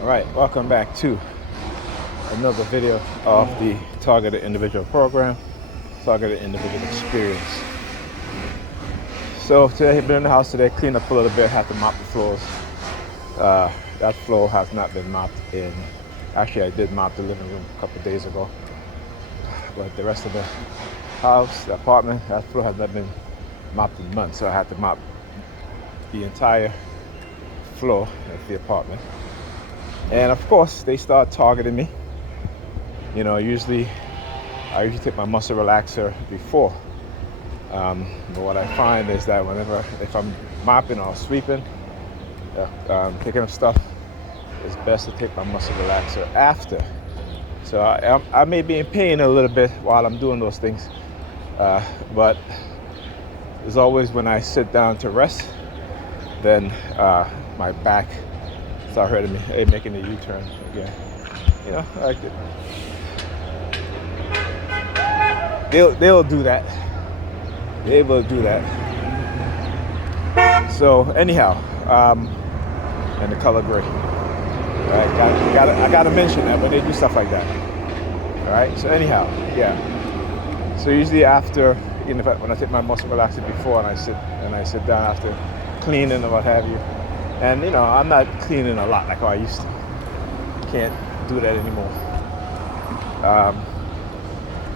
All right, welcome back to another video of the Targeted Individual Program, Targeted Individual Experience. So today I've been in the house today, cleaned up a little bit, had to mop the floors. That floor has not been mopped in, actually I did mop the living room a couple of days ago, but the rest of the house, the apartment, that floor has not been mopped in months, so I had to mop the entire floor of the apartment. And of course, they start targeting me. You know, I usually take my muscle relaxer before. But what I find is that if I'm mopping or sweeping, picking up stuff, it's best to take my muscle relaxer after. So I may be in pain a little bit while I'm doing those things, but as always, when I sit down to rest, then my back start hurting me. Hey, making a U-turn again. You know, like they'll do that. They will do that. So anyhow, and the color gray. Right? I gotta mention that when they do stuff like that. All right. So anyhow, yeah. So usually after, when I take my muscle relaxer before and I sit down after cleaning or what have you. And I'm not cleaning a lot like how I used to. Can't do that anymore.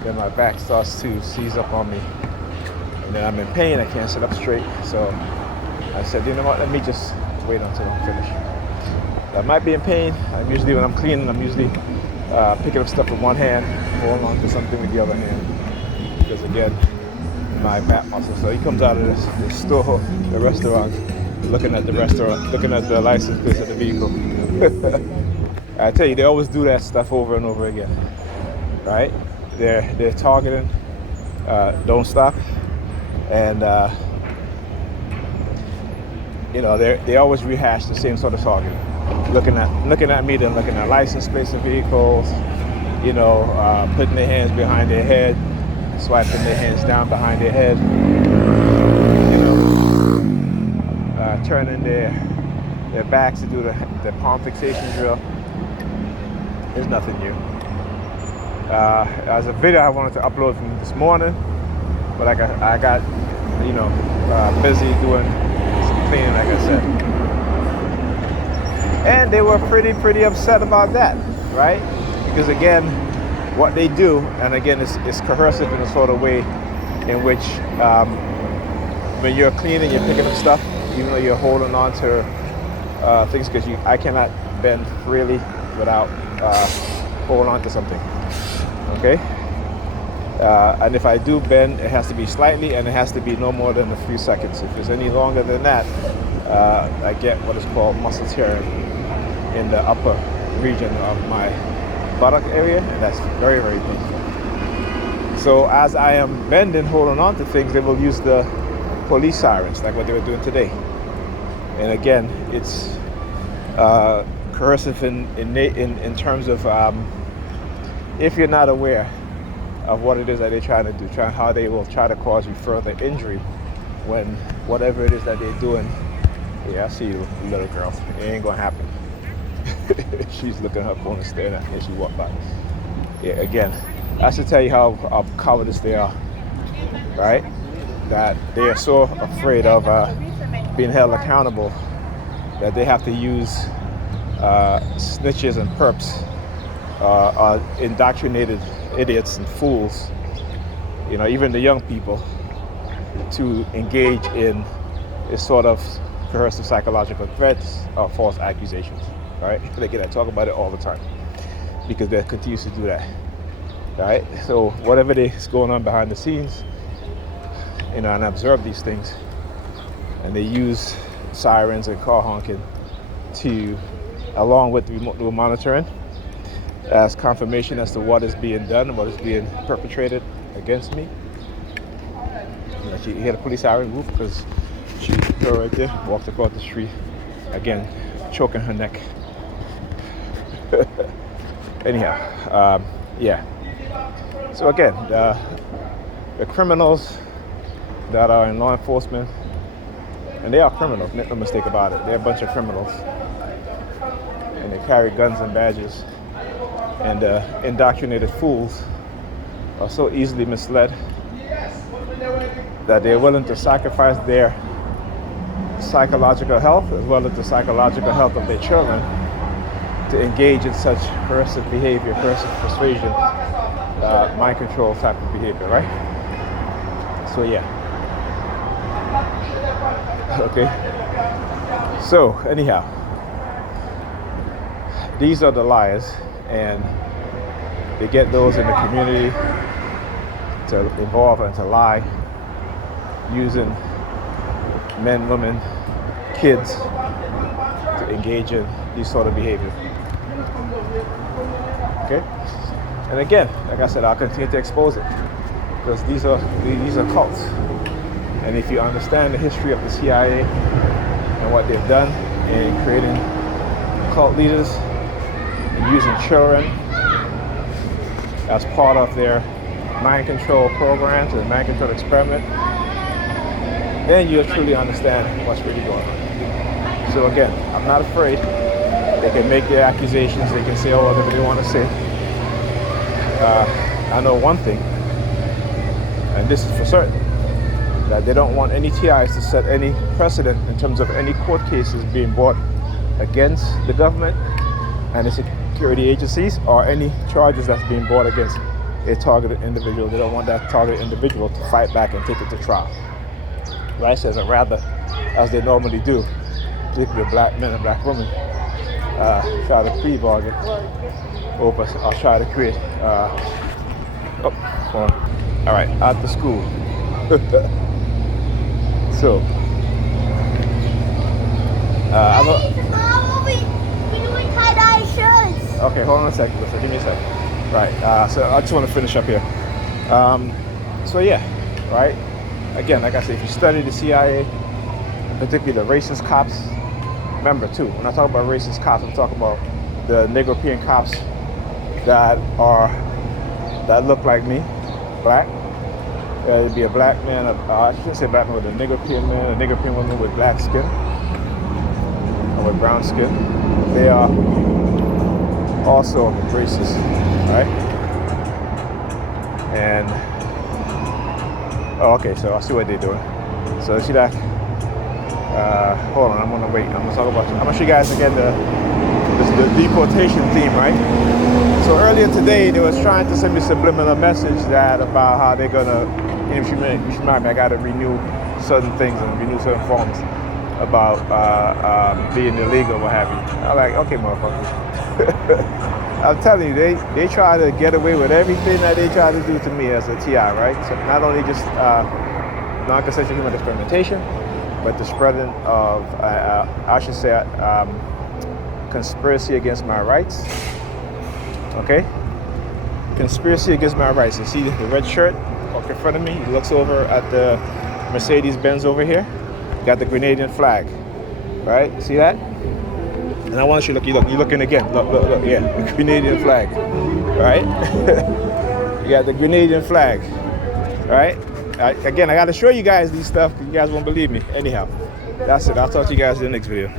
Then my back starts to seize up on me. And then I'm in pain, I can't sit up straight. So I said, you know what, let me just wait until I'm finished. I might be in pain. When I'm cleaning, I'm usually picking up stuff with one hand, holding on to something with the other hand. Because again, my back muscle. So he comes out of this store, the restaurant, looking at the license plate of the vehicle. I tell you, they always do that stuff over and over again, right? They're targeting, don't stop, and they always rehash the same sort of targeting. Looking at me, then looking at license plates of vehicles, putting their hands behind their head, swiping their hands down behind their head, turning their backs to do the palm fixation drill. There's nothing new. As a video I wanted to upload from this morning, but I got busy doing some cleaning, like I said. And they were pretty upset about that, right? Because again, what they do, and again, it's coercive in a sort of way in which when you're cleaning, you're picking up stuff, even though you're holding on to things, because I cannot bend freely without holding on to something. Okay? And if I do bend, it has to be slightly, and it has to be no more than a few seconds. If it's any longer than that, I get what is called muscle tearing in the upper region of my buttock area, and that's very, very painful. So as I am bending, holding on to things, they will use the police sirens, like what they were doing today. And again, it's coercive in terms of if you're not aware of what it is that they're trying to do, how they will try to cause you further injury when whatever it is that they're doing. Yeah, I see you, little girl. It ain't gonna happen. She's looking at her phone and staring at me as she walked by. Yeah, again, I should tell you how cowardice they are, right? That they are so afraid of being held accountable that they have to use snitches and perps, indoctrinated idiots and fools, even the young people, to engage in this sort of coercive psychological threats or false accusations, right? I talk about it all the time because they continue to do that, right? So whatever is going on behind the scenes, and I observe these things, and they use sirens and car honking along with remote monitoring, as confirmation as to what is being done, what is being perpetrated against me. You hear the police siren whoop because she right there walked across the street, again choking her neck. Anyhow, yeah. So again, the criminals that are in law enforcement, and they are criminals, make no mistake about it. They're a bunch of criminals, and carry guns and badges. And indoctrinated fools are so easily misled that they're willing to sacrifice their psychological health as well as the psychological health of their children to engage in such coercive behavior, coercive persuasion, mind control type of behavior, right? So yeah. Okay. So anyhow, these are the lies, and they get those in the community to evolve and to lie using men, women, kids to engage in these sort of behavior. Okay? And again, like I said, I'll continue to expose it because these are cults. And if you understand the history of the CIA and what they've done in creating cult leaders and using children as part of their mind control programs and mind control experiment, then you'll truly understand what's really going on. So again, I'm not afraid. They can make their accusations. They can say whatever they want to say. I know one thing, and this is for certain, that they don't want any TIs to set any precedent in terms of any court cases being brought against the government and the security agencies, or any charges that's being brought against a targeted individual. They don't want that targeted individual to fight back and take it to trial. Right? So rather, as they normally do, particularly black men and black women, try to pre-bargain over, or try to create, all right, out the school. So, okay, hold on a second. Give me a second. Right. So I just want to finish up here. So yeah, right. Again, like I said, if you study the CIA, particularly the racist cops, remember too, when I talk about racist cops, I'm talking about the Negro cops that look like me, black. It'd be a black man, I shouldn't say black man, with a Negro man, a Negro woman with black skin, or with brown skin. They are also racist, right? And, oh, okay, so I see what they're doing. So see that? Hold on, I'm gonna wait. I'm gonna show you guys again the deportation theme, right? So earlier today, they was trying to send me a subliminal message about how they're gonna, you should remind me, I gotta renew certain things and renew certain forms about being illegal, what have you. I'm like, okay, motherfuckers. I'm telling you, they try to get away with everything that they try to do to me as a TI, right? So not only just non-consensual human experimentation, but the spreading of, I should say, conspiracy against my rights. Okay? Conspiracy against my rights. You see the red shirt up in front of me? He looks over at the Mercedes-Benz over here. Got the Grenadian flag. Right? See that? And I want you to look. You're looking again. Look. Yeah, the Grenadian flag. Right? You got the Grenadian flag. Right? Again, I got to show you guys these stuff because you guys won't believe me. Anyhow, that's it. I'll talk to you guys in the next video.